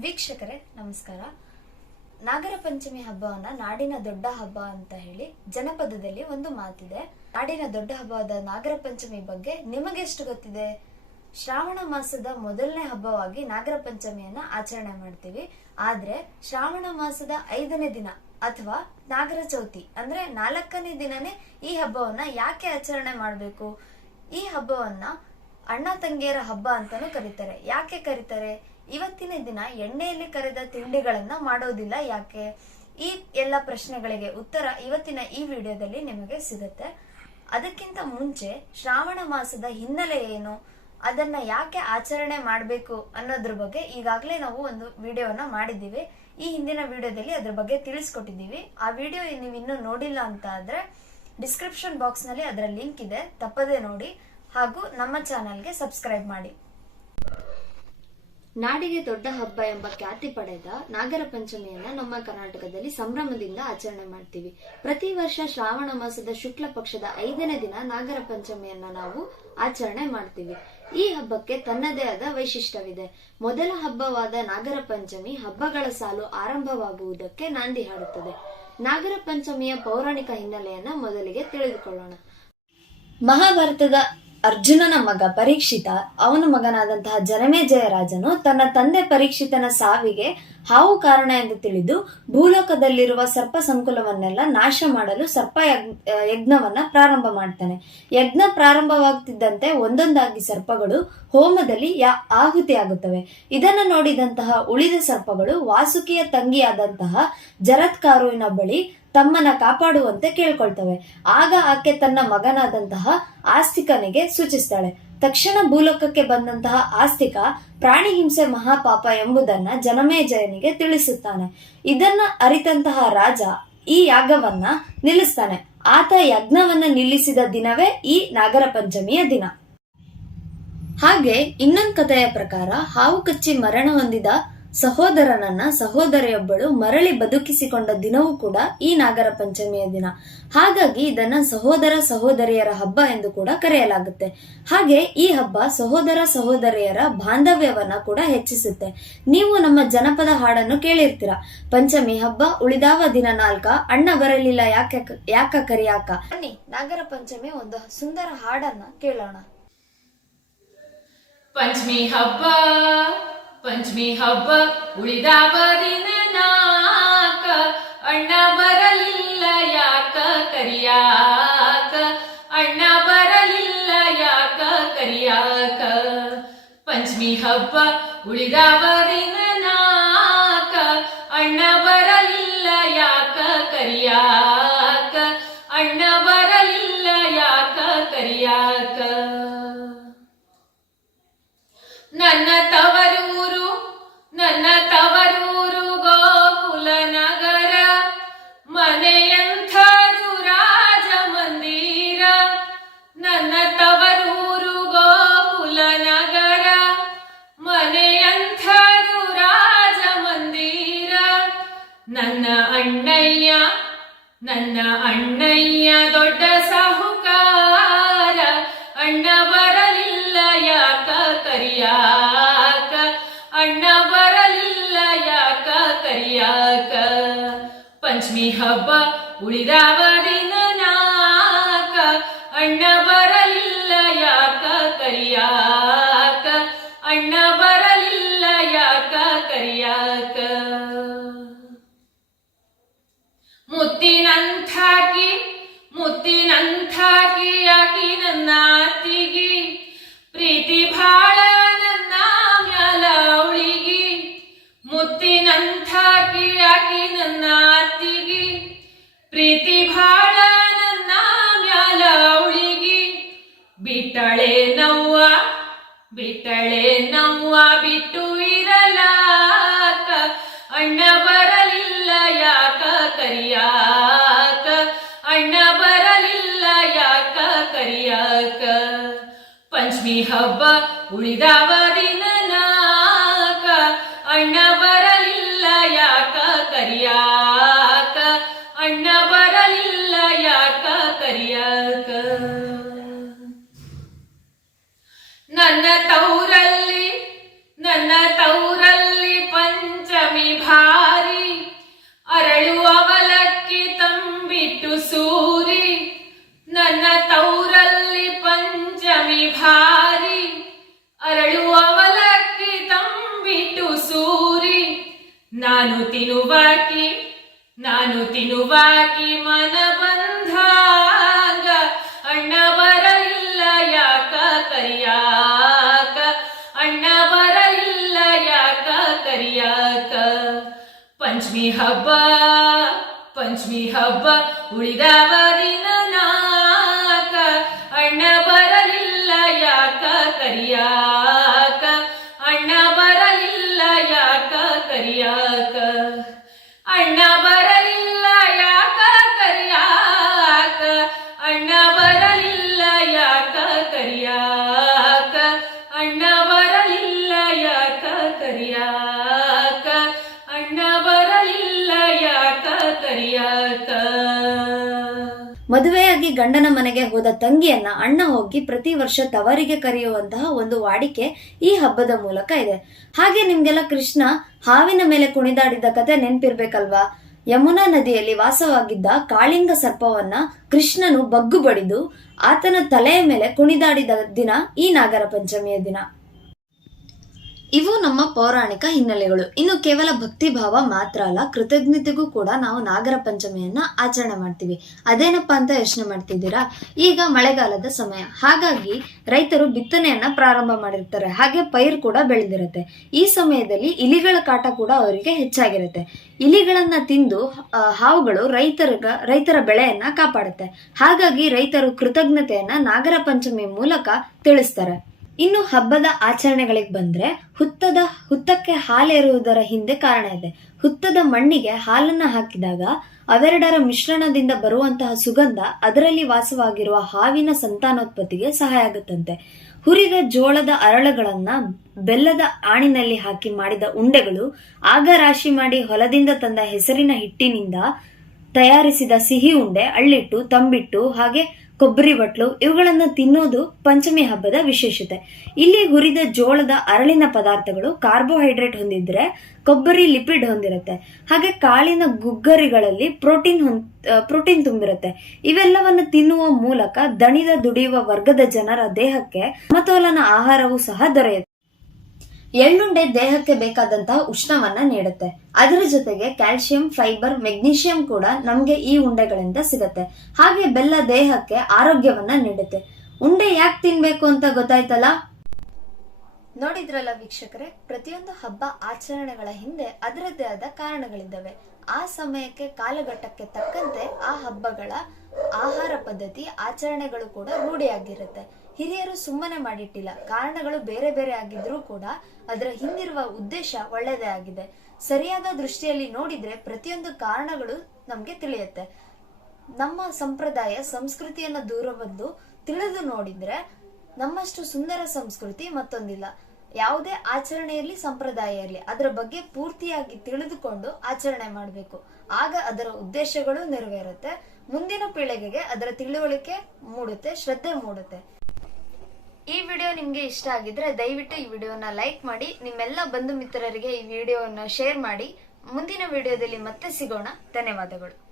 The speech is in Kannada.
ವೀಕ್ಷಕರೇ, ನಮಸ್ಕಾರ. ನಾಗರ ಪಂಚಮಿ ಹಬ್ಬವನ್ನ ನಾಡಿನ ದೊಡ್ಡ ಹಬ್ಬ ಅಂತ ಹೇಳಿ ಜನಪದದಲ್ಲಿ ಒಂದು ಮಾತಿದೆ. ನಾಡಿನ ದೊಡ್ಡ ಹಬ್ಬವಾದ ನಾಗರ ಪಂಚಮಿ ಬಗ್ಗೆ ನಿಮಗೆಷ್ಟು ಗೊತ್ತಿದೆ? ಶ್ರಾವಣ ಮಾಸದ ಮೊದಲನೇ ಹಬ್ಬವಾಗಿ ನಾಗರ ಪಂಚಮಿಯನ್ನ ಆಚರಣೆ ಮಾಡ್ತೀವಿ. ಆದ್ರೆ ಶ್ರಾವಣ ಮಾಸದ ಐದನೇ ದಿನ ಅಥವಾ ನಾಗರ ಚೌತಿ ಅಂದ್ರೆ ನಾಲ್ಕನೇ ದಿನನೇ ಈ ಹಬ್ಬವನ್ನ ಯಾಕೆ ಆಚರಣೆ ಮಾಡಬೇಕು? ಈ ಹಬ್ಬವನ್ನ ಅಣ್ಣ ತಂಗಿಯರ ಹಬ್ಬ ಅಂತಾನು ಕರೀತಾರೆ. ಯಾಕೆ ಕರೀತಾರೆ? ಇವತ್ತಿನ ದಿನ ಎಣ್ಣೆಯಲ್ಲಿ ಕರೆದ ತಿಂಡಿಗಳನ್ನ ಮಾಡೋದಿಲ್ಲ. ಯಾಕೆ? ಈ ಎಲ್ಲ ಪ್ರಶ್ನೆಗಳಿಗೆ ಉತ್ತರ ಇವತ್ತಿನ ಈ ವಿಡಿಯೋದಲ್ಲಿ ನಿಮಗೆ ಸಿಗುತ್ತೆ. ಅದಕ್ಕಿಂತ ಮುಂಚೆ ಶ್ರಾವಣ ಮಾಸದ ಹಿನ್ನೆಲೆ ಏನು? ಅದನ್ನ ಯಾಕೆ ಆಚರಣೆ ಮಾಡಬೇಕು ಅನ್ನೋದ್ರ ಬಗ್ಗೆ ಈಗಾಗಲೇ ನಾವು ಒಂದು ವಿಡಿಯೋನ ಮಾಡಿದ್ದೀವಿ. ಈ ಹಿಂದಿನ ವಿಡಿಯೋದಲ್ಲಿ ಅದ್ರ ಬಗ್ಗೆ ತಿಳಿಸ್ಕೊಟ್ಟಿದ್ದೀವಿ. ಆ ವಿಡಿಯೋ ನೀವು ಇನ್ನೂ ನೋಡಿಲ್ಲ ಅಂತ ಆದ್ರೆ ಡಿಸ್ಕ್ರಿಪ್ಷನ್ ಬಾಕ್ಸ್ನಲ್ಲಿ ಅದರ ಲಿಂಕ್ ಇದೆ. ತಪ್ಪದೆ ನೋಡಿ. ಹಾಗೂ ನಮ್ಮ ಚಾನೆಲ್ಗೆ ಸಬ್ಸ್ಕ್ರೈಬ್ ಮಾಡಿ. ನಾಡಿಗೆ ದೊಡ್ಡ ಹಬ್ಬ ಎಂಬ ಖ್ಯಾತಿ ಪಡೆದ ನಾಗರ ಪಂಚಮಿಯನ್ನ ನಮ್ಮ ಕರ್ನಾಟಕದಲ್ಲಿ ಸಂಭ್ರಮದಿಂದ ಆಚರಣೆ ಮಾಡ್ತೀವಿ. ಪ್ರತಿ ವರ್ಷ ಶ್ರಾವಣ ಮಾಸದ ಶುಕ್ಲ ಪಕ್ಷದ ಐದನೇ ದಿನ ನಾಗರ ಪಂಚಮಿಯನ್ನ ನಾವು ಆಚರಣೆ ಮಾಡ್ತೀವಿ. ಈ ಹಬ್ಬಕ್ಕೆ ತನ್ನದೇ ಆದ ವೈಶಿಷ್ಟ್ಯವಿದೆ. ಮೊದಲ ಹಬ್ಬವಾದ ನಾಗರ ಪಂಚಮಿ ಹಬ್ಬಗಳ ಸಾಲು ಆರಂಭವಾಗುವುದಕ್ಕೆ ನಾಂದಿ ಹಾಡುತ್ತದೆ. ನಾಗರ ಪಂಚಮಿಯ ಪೌರಾಣಿಕ ಹಿನ್ನೆಲೆಯನ್ನ ಮೊದಲಿಗೆ ತಿಳಿದುಕೊಳ್ಳೋಣ. ಮಹಾಭಾರತದ ಅರ್ಜುನನ ಮಗ ಪರೀಕ್ಷಿತ, ಅವನ ಮಗನಾದಂತಹ ಜನಮೇಜಯ ರಾಜನು ತನ್ನ ತಂದೆ ಪರೀಕ್ಷಿತನ ಸಾವಿಗೆ ಹಾವು ಕಾರಣ ಎಂದು ತಿಳಿದು ಭೂಲೋಕದಲ್ಲಿರುವ ಸರ್ಪ ಸಂಕುಲವನ್ನೆಲ್ಲ ನಾಶ ಮಾಡಲು ಸರ್ಪ ಯಜ್ಞವನ್ನ ಪ್ರಾರಂಭ ಮಾಡ್ತಾನೆ. ಯಜ್ಞ ಪ್ರಾರಂಭವಾಗ್ತಿದ್ದಂತೆ ಒಂದೊಂದಾಗಿ ಸರ್ಪಗಳು ಹೋಮದಲ್ಲಿ ಯಾ- ಆಹುತಿಯಾಗುತ್ತವೆ. ಇದನ್ನು ನೋಡಿದಂತಹ ಉಳಿದ ಸರ್ಪಗಳು ವಾಸುಕಿಯ ತಂಗಿಯಾದಂತಹ ಜರತ್ಕಾರುವಿನ ಬಳಿ ತಮ್ಮನ್ನ ಕಾಪಾಡುವಂತೆ ಕೇಳ್ಕೊಳ್ತವೆ. ಆಗ ಆಕೆ ತನ್ನ ಮಗನಾದಂತಹ ಆಸ್ತಿಕನಿಗೆ ಸೂಚಿಸ್ತಾಳೆ. ತಕ್ಷಣ ಭೂಲೋಕಕ್ಕೆ ಬಂದಂತಹ ಆಸ್ತಿಕ ಪ್ರಾಣಿ ಹಿಂಸೆ ಮಹಾಪಾಪ ಎಂಬುದನ್ನ ಜನಮೇಜಯನಿಗೆ ತಿಳಿಸುತ್ತಾನೆ. ಇದನ್ನ ಅರಿತಂತಹ ರಾಜ ಈ ಯಾಗವನ್ನ ನಿಲ್ಲಿಸ್ತಾನೆ. ಆತ ಯಜ್ಞವನ್ನ ನಿಲ್ಲಿಸಿದ ದಿನವೇ ಈ ನಾಗರ ಪಂಚಮಿಯ ದಿನ. ಹಾಗೆ ಇನ್ನೊಂದು ಕಥೆಯ ಪ್ರಕಾರ ಹಾವು ಕಚ್ಚಿ ಮರಣ ಹೊಂದಿದ ಸಹೋದರನನ್ನ, ಸಹೋದರಿಯೊಬ್ಬಳು ಮರಳಿ ಬದುಕಿಸಿಕೊಂಡ ದಿನವೂ ಕೂಡ ಈ ನಾಗರ ಪಂಚಮಿಯ ದಿನ. ಹಾಗಾಗಿ ಇದನ್ನ ಸಹೋದರ ಸಹೋದರಿಯರ ಹಬ್ಬ ಎಂದು ಕೂಡ ಕರೆಯಲಾಗುತ್ತೆ. ಹಾಗೆ ಈ ಹಬ್ಬ ಸಹೋದರ ಸಹೋದರಿಯರ ಬಾಂಧವ್ಯವನ್ನ ಕೂಡ ಹೆಚ್ಚಿಸುತ್ತೆ. ನೀವು ನಮ್ಮ ಜನಪದ ಹಾಡನ್ನು ಕೇಳಿರ್ತೀರ. ಪಂಚಮಿ ಹಬ್ಬ, ಉಳಿದಾವ ದಿನ ನಾಲ್ಕ, ಅಣ್ಣ ಬರಲಿಲ್ಲ ಯಾಕೆ, ಯಾಕ ಕರಿಯಾಕ? ಬನ್ನಿ, ನಾಗರ ಪಂಚಮಿ ಒಂದು ಸುಂದರ ಹಾಡನ್ನ ಕೇಳೋಣ. ಪಂಚಮಿ ಹಬ್ಬ. ಪಂಚಮಿ ಹಬ್ಬ ಉಳಿದಾವ ದಿನ ನಾಕ ಅಣ್ಣ ಬರಲಿಲ್ಲ ಯಾಕ ಕರಿಯಾಕ ಅಣ್ಣ ಬರಲಿಲ್ಲ ಯಾಕ ಕರಿಯಾಕ. ಪಂಚಮಿ ಹಬ್ಬ ಉಳಿದಾವ ದಿನ ನಾಕ ಅಣ್ಣ ಬರಲಿಲ್ಲ ಯಾಕ ಕರಿಯಾಕ. ಅಣ್ಣಯ್ಯ ದೊಡ್ಡ ಸಾಹುಕಾರ ಅಣ್ಣ ಬರಲಿಲ್ಲ ಯಾಕ ಕರಿಯಾಕ ಅಣ್ಣ ಬರಲಿಲ್ಲ ಯಾಕ ಕರಿಯಾಕ. ಪಂಚಮಿ ಹಬ್ಬ ಉಳಿದಾವ ದಿನ ನಾಕ ಅಣ್ಣ ಬರಲಿಲ್ಲ ಯಾಕ ಕರಿಯಾಕ ಅಣ್ಣ ಬರಲಿಲ್ಲ ಮುತ್ತಿನಂಥಾಕಿ ಆಕಿ ನನ್ನ ಅತ್ತಿಗಿ, ಪ್ರೀತಿ ಭಾಳ ನನ್ನ ಮ್ಯಾಲ ಅವಳಿಗಿ ಮುತ್ತಿನಂಥಾಕಿ ಆಕಿ ನನ್ನ ಅತ್ತಿಗಿ, ಪ್ರೀತಿ ಭಾಳ ನನ್ನ ಮ್ಯಾಲ ಬಿಟ್ಟಳೆ ನವ್ವ ಬಿಟ್ಟಳೆ ನವ್ವ ಬಿಟ್ಟು ಹಬ್ಬ ಉಳಿದಾವ? ನಾನು ತಿನ್ನುವಾಕಿ ನಾನು ತಿನ್ನುವಾಕಿ ಮನ ಬಂಧಾಗ ಅಣ್ಣ ಯಾಕ ಕರಿಯಾಕ ಅಣ್ಣ ಯಾಕ ಕರಿಯಾಕ. ಪಂಚಮಿ ಹಬ್ಬ ಪಂಚಮಿ ಹಬ್ಬ ಉಳಿದವ ದಿನ ನಾಕ ಅಣ್ಣ ಯಾಕ ಕರಿಯಾಕ. ಮದುವೆಯಾಗಿ ಗಂಡನ ಮನೆಗೆ ಹೋದ ತಂಗಿಯನ್ನ ಅಣ್ಣ ಹೋಗಿ ಪ್ರತಿ ವರ್ಷ ತವರಿಗೆ ಕರೆಯುವಂತಹ ಒಂದು ವಾಡಿಕೆ ಈ ಹಬ್ಬದ ಮೂಲಕ ಇದೆ. ಹಾಗೆ ನಿಮ್ಗೆಲ್ಲ ಕೃಷ್ಣ ಹಾವಿನ ಮೇಲೆ ಕುಣಿದಾಡಿದ ಕತೆ ನೆನ್ಪಿರ್ಬೇಕಲ್ವಾ? ಯಮುನಾ ನದಿಯಲ್ಲಿ ವಾಸವಾಗಿದ್ದ ಕಾಳಿಂಗ ಸರ್ಪವನ್ನ ಕೃಷ್ಣನು ಬಗ್ಗು ಬಡಿದು ಆತನ ತಲೆಯ ಮೇಲೆ ಕುಣಿದಾಡಿದ ದಿನ ಈ ನಾಗರ ಪಂಚಮಿಯ ದಿನ. ಇವು ನಮ್ಮ ಪೌರಾಣಿಕ ಹಿನ್ನೆಲೆಗಳು. ಇನ್ನು ಕೇವಲ ಭಕ್ತಿ ಭಾವ ಮಾತ್ರ ಅಲ್ಲ, ಕೃತಜ್ಞತೆಗೂ ಕೂಡ ನಾವು ನಾಗರ ಪಂಚಮಿಯನ್ನ ಆಚರಣೆ ಮಾಡ್ತೀವಿ. ಅದೇನಪ್ಪ ಅಂತ ಯೋಚನೆ ಮಾಡ್ತಿದ್ದೀರಾ? ಈಗ ಮಳೆಗಾಲದ ಸಮಯ. ಹಾಗಾಗಿ ರೈತರು ಬಿತ್ತನೆಯನ್ನ ಪ್ರಾರಂಭ ಮಾಡಿರ್ತಾರೆ. ಹಾಗೆ ಪೈರು ಕೂಡ ಬೆಳೆದಿರುತ್ತೆ. ಈ ಸಮಯದಲ್ಲಿ ಇಲಿಗಳ ಕಾಟ ಕೂಡ ಅವರಿಗೆ ಹೆಚ್ಚಾಗಿರುತ್ತೆ. ಇಲಿಗಳನ್ನ ತಿಂದು ಹಾವುಗಳು ರೈತರಿಗ, ರೈತರ ಬೆಳೆಯನ್ನ ಕಾಪಾಡುತ್ತೆ. ಹಾಗಾಗಿ ರೈತರು ಕೃತಜ್ಞತೆಯನ್ನ ನಾಗರ ಪಂಚಮಿ ಮೂಲಕ ತಿಳಿಸ್ತಾರೆ. ಇನ್ನು ಹಬ್ಬದ ಆಚರಣೆಗಳಿಗೆ ಬಂದ್ರೆ ಹುತ್ತದ, ಹುತ್ತಕ್ಕೆ ಹಾಲೇರುವುದರ ಹಿಂದೆ ಕಾರಣ ಇದೆ. ಹುತ್ತದ ಮಣ್ಣಿಗೆ ಹಾಲನ್ನ ಹಾಕಿದಾಗ ಅವೆರಡರ ಮಿಶ್ರಣದಿಂದ ಬರುವಂತಹ ಸುಗಂಧ ಅದರಲ್ಲಿ ವಾಸವಾಗಿರುವ ಹಾವಿನ ಸಂತಾನೋತ್ಪತ್ತಿಗೆ ಸಹಾಯ ಆಗುತ್ತಂತೆ. ಹುರಿದ ಜೋಳದ ಅರಳುಗಳನ್ನ ಬೆಲ್ಲದ ಆಣಿನಲ್ಲಿ ಹಾಕಿ ಮಾಡಿದ ಉಂಡೆಗಳು ಆಗ ರಾಶಿ ಮಾಡಿ ಹೊಲದಿಂದ ತಂದ ಹೆಸರಿನ ಹಿಟ್ಟಿನಿಂದ ತಯಾರಿಸಿದ ಸಿಹಿ ಉಂಡೆ, ಅಳ್ಳಿಟ್ಟು, ತಂಬಿಟ್ಟು ಹಾಗೆ ಕೊಬ್ಬರಿ ಬಟ್ಲು, ಇವುಗಳನ್ನು ತಿನ್ನೋದು ಪಂಚಮಿ ಹಬ್ಬದ ವಿಶೇಷತೆ. ಇಲ್ಲಿ ಹುರಿದ ಜೋಳದ ಅರಳಿನ ಪದಾರ್ಥಗಳು ಕಾರ್ಬೋಹೈಡ್ರೇಟ್ ಹೊಂದಿದ್ರೆ ಕೊಬ್ಬರಿ ಲಿಪಿಡ್ ಹೊಂದಿರುತ್ತೆ. ಹಾಗೆ ಕಾಳಿನ ಗುಗ್ಗರಿಗಳಲ್ಲಿ ಪ್ರೋಟೀನ್ ಹೊಂದ್ ಪ್ರೋಟೀನ್ ತುಂಬಿರುತ್ತೆ. ಇವೆಲ್ಲವನ್ನು ತಿನ್ನುವ ಮೂಲಕ ದಣಿದ ದುಡಿಯುವ ವರ್ಗದ ಜನರ ದೇಹಕ್ಕೆ ಸಮತೋಲನ ಆಹಾರವೂ ಸಹ ದೊರೆಯುತ್ತೆ. ಎಳ್ಳುಂಡೆ ದೇಹಕ್ಕೆ ಬೇಕಾದಂತಹ ಉಷ್ಣವನ್ನ ನೀಡುತ್ತೆ. ಅದರ ಜೊತೆಗೆ ಕ್ಯಾಲ್ಸಿಯಂ ಫೈಬರ್, ಮೆಗ್ನೀಷಿಯಂ ಕೂಡ ನಮ್ಗೆ ಈ ಉಂಡೆಗಳಿಂದ ಸಿಗುತ್ತೆ. ಹಾಗೆ ಬೆಲ್ಲ ದೇಹಕ್ಕೆ ಆರೋಗ್ಯವನ್ನ ನೀಡುತ್ತೆ. ಉಂಡೆ ಯಾಕೆ ತಿನ್ಬೇಕು ಅಂತ ಗೊತ್ತಾಯ್ತಲ್ಲ? ನೋಡಿದ್ರಲ್ಲ ವೀಕ್ಷಕರೇ, ಪ್ರತಿಯೊಂದು ಹಬ್ಬ ಆಚರಣೆಗಳ ಹಿಂದೆ ಅದರದ್ದೇ ಆದ ಕಾರಣಗಳಿದ್ದಾವೆ. ಆ ಸಮಯಕ್ಕೆ ಕಾಲಘಟ್ಟಕ್ಕೆ ತಕ್ಕಂತೆ ಆ ಹಬ್ಬಗಳ ಆಹಾರ ಪದ್ಧತಿ, ಆಚರಣೆಗಳು ಕೂಡ ರೂಢಿಯಾಗಿರುತ್ತೆ. ಹಿರಿಯರು ಸುಮ್ಮನೆ ಮಾಡಿಟ್ಟಿಲ್ಲ. ಕಾರಣಗಳು ಬೇರೆ ಬೇರೆ ಆಗಿದ್ರೂ ಕೂಡ ಅದರ ಹಿಂದಿರುವ ಉದ್ದೇಶ ಒಳ್ಳೆಯದೇ ಆಗಿದೆ. ಸರಿಯಾದ ದೃಷ್ಟಿಯಲ್ಲಿ ನೋಡಿದ್ರೆ ಪ್ರತಿಯೊಂದು ಕಾರಣಗಳು ನಮ್ಗೆ ತಿಳಿಯುತ್ತೆ. ನಮ್ಮ ಸಂಪ್ರದಾಯ ಸಂಸ್ಕೃತಿಯನ್ನ ದೂರ ಬಂದು ತಿಳಿದು ನೋಡಿದ್ರೆ ನಮ್ಮಷ್ಟು ಸುಂದರ ಸಂಸ್ಕೃತಿ ಮತ್ತೊಂದಿಲ್ಲ. ಯಾವುದೇ ಆಚರಣೆಯಲ್ಲಿ ಸಂಪ್ರದಾಯ ಇರಲಿ, ಅದರ ಬಗ್ಗೆ ಪೂರ್ತಿಯಾಗಿ ತಿಳಿದುಕೊಂಡು ಆಚರಣೆ ಮಾಡಬೇಕು. ಆಗ ಅದರ ಉದ್ದೇಶಗಳು ನೆರವೇರುತ್ತೆ. ಮುಂದಿನ ಪೀಳಿಗೆಗೆ ಅದರ ತಿಳುವಳಿಕೆ ಮೂಡುತ್ತೆ, ಶ್ರದ್ಧೆ ಮೂಡುತ್ತೆ. ಈ ವಿಡಿಯೋ ನಿಮಗೆ ಇಷ್ಟ ಆಗಿದ್ರೆ ದಯವಿಟ್ಟು ಈ ವಿಡಿಯೋನ ಲೈಕ್ ಮಾಡಿ, ನಿಮ್ಮೆಲ್ಲ ಬಂಧು ಮಿತ್ರರಿಗೆ ಈ ವಿಡಿಯೋವನ್ನು ಶೇರ್ ಮಾಡಿ. ಮುಂದಿನ ವಿಡಿಯೋದಲ್ಲಿ ಮತ್ತೆ ಸಿಗೋಣ. ಧನ್ಯವಾದಗಳು.